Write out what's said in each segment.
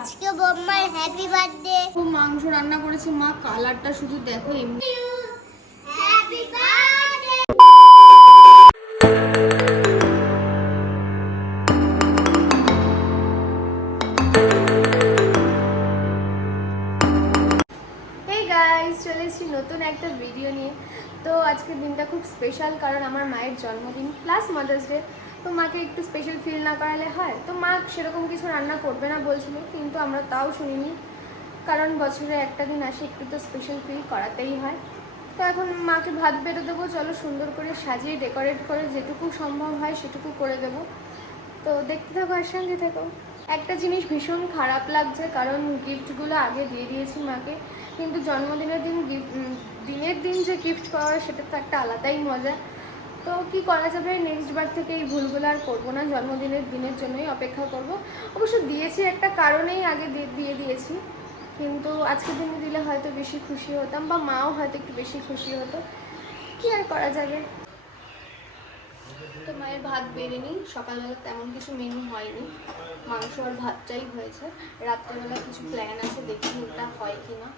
আজকে বম্মার happy birthday. খুব মাংস রান্না করেছি মা, কালারটা শুধু দেখো এমনি। Happy birthday. হেই গাইস, চলে এসেছি নতুন একটা ভিডিও নিয়ে। তো আজকের দিনটা খুব স্পেশাল, কারণ আমার মায়ের জন্মদিন প্লাস মাদার্স ডে। তো মাকে একটু স্পেশাল ফিল না করালে হয়। তো মা সেরকম কিছু রান্না করবে না বলছিল, কিন্তু আমরা তাও শুনিনি, কারণ বছরে একটা দিন আসে, একটু তো স্পেশাল ফিল করাতেই হয়। তো এখন মাকে ভাত বেড়ে দেবো, চলো সুন্দর করে সাজিয়ে ডেকোরেট করে যেটুকু সম্ভব হয় সেটুকু করে দেবো। তো দেখতে থাকো আর সঙ্গে থাকো। একটা জিনিস ভীষণ খারাপ লাগছে, কারণ গিফটগুলো আগে দিয়ে দিয়েছি মাকে, কিন্তু জন্মদিনের দিন দিনের দিন যে গিফট পাওয়া সেটা তো একটা আলাদাই মজা। তো কি করা যাবে, নেক্সট বার থেকে এই ভুলগুলো আর করবো না, জন্মদিনের দিনের জন্যই অপেক্ষা করব। অবশ্য দিয়েছি একটা কারণেই আগে দিয়ে দিয়েছি, কিন্তু আজকের দিনে দিলে হয়তো বেশি খুশি হতাম, বা মাও হয়তো একটু বেশি খুশি হতো। কি আর করা যাবে। তো মায়ের ভাত বেড়ে নিই, সকালবেলা তেমন কিছু মেনু হয়নি, মাংস আর ভাতটাই হয়েছে। রাত্রেবেলা কিছু প্ল্যান আছে, দেখি ওটা হয় কি না।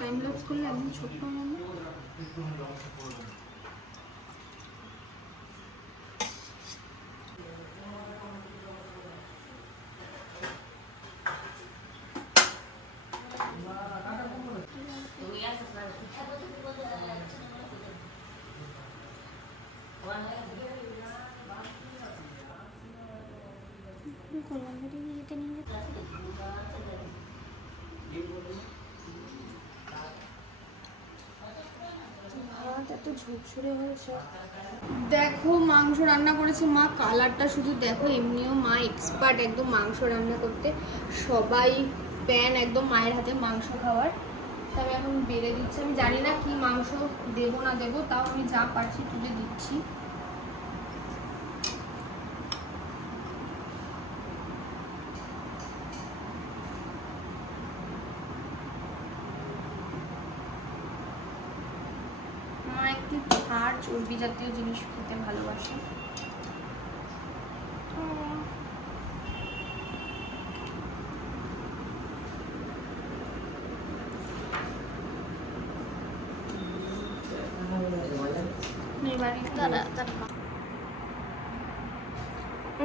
টাইম লস করলে একদম ছোট্ট এত ঝুরঝুরে হয়েছে। দেখো মাংস রান্না করেছে মা, কালারটা শুধু দেখো। এমনিও মা এক্সপার্ট একদম মাংস রান্না করতে, সবাই প্যান একদম মায়ের হাতে মাংস খাওয়ার। তবে এখন বেড়ে দিচ্ছি, আমি জানি না কি মাংস দেবো না দেবো, তাও আমি যা পারছি তুলে দিচ্ছি। মা একটু ছাড় চর্বি জাতীয় জিনিস খেতে ভালোবাসে।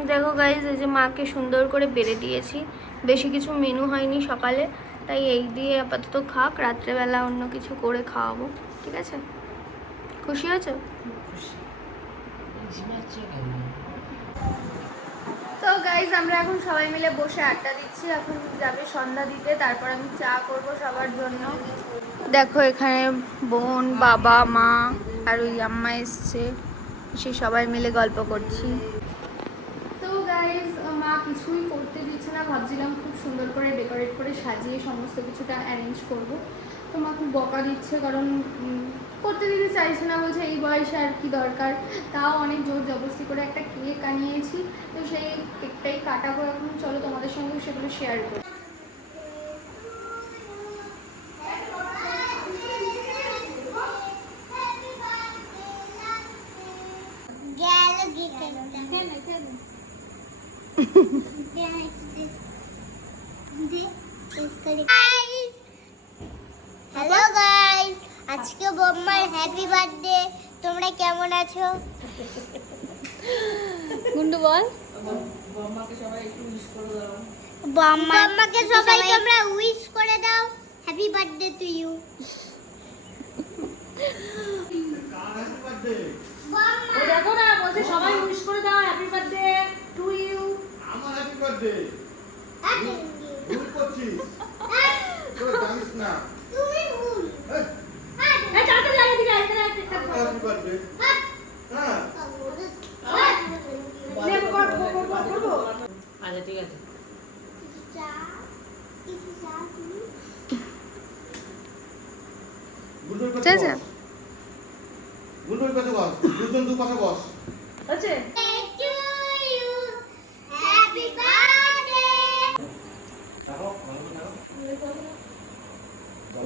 দেখো গাইজ, এই যে মাকে সুন্দর করে বেড়ে দিয়েছি, বেশি কিছু মেনু হয়নি সকালে, তাই এই দিয়ে আপাতত খাক, রাত্রেবেলা অন্য কিছু করে খাওয়াবো। ঠিক আছে, খুশি হয়েছে? তো গাইজ, আমরা এখন সবাই মিলে বসে আড্ডা দিচ্ছি, এখন যাবে সন্ধ্যা দিতে, তারপর আমি চা করব সবার জন্য। দেখো এখানে বোন, বাবা, মা আর ওই আম্মা এসছে, সে সবাই মিলে গল্প করছি। তো গাইজ, মা কিছুই করতে দিচ্ছে না, ভাবছিলাম খুব সুন্দর করে ডেকোরেট করে সাজিয়ে সমস্ত কিছুটা অ্যারেঞ্জ করব। তো মা খুব বকা দিচ্ছে, কারণ করতে দিতে চাইছে না, বলছে এই বয়সে আর কি দরকার। তাও অনেক জোর জবরদস্তি করে একটা কেক আনিয়েছি, তো সেই কেকটাই কাটাবো এখন। চলো তোমাদের সঙ্গে সেগুলো শেয়ার করি। হ্যালো গাইস, আজকে বম্মার হ্যাপি বার্থডে। তোমরা কেমন আছো? গুন্ডু বল। বম্মাকে সবাই তোমরা উইশ করে দাও, হ্যাপি বার্থডে টু ইউ। দেখো না, বলছে সবাই উইশ করে দাও হ্যাপি বার্থডে টু ইউ। আমার হ্যাপি বার্থডে ভুল করছিস, তো জানিস না তুমি ভুল। এই চাটা লাগিয়ে দিবি, এখানে একটা হ্যাপি বার্থডে। হ্যাঁ নেব করব। আচ্ছা ঠিক আছে। গুন্ডুর কাছে বস, গুন্ডুর কাছে বস, দুজন দু পাশে বস। আছে হ্যাপি বার্থডে।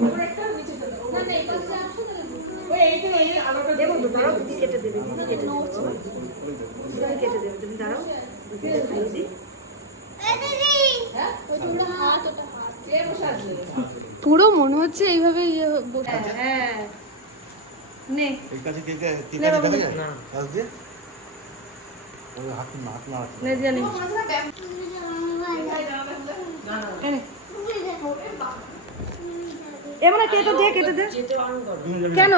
ওর একটা নিচে দাও। না না, এই পাশে আসো না। ওই এইটা এই আলোটা দেব তো, দাঁড়াও, দিদি কেটে দেবে, দিদি কেটে দেবে। তোকে কেটে দেবে, তুমি দাঁড়াও দুটোকে খাইয়ে দিই। হ্যাঁ কে বসে আছে? পুরো মনে হচ্ছে এইভাবে বসে আছে। হ্যাঁ নে এই কাছে কে কে কি নে কাছে বাবু, দেখা নে। যায় কাজ দিয়ে ওই হাত না নে জানি এনে এবার কেটে দে কেটে দে কেন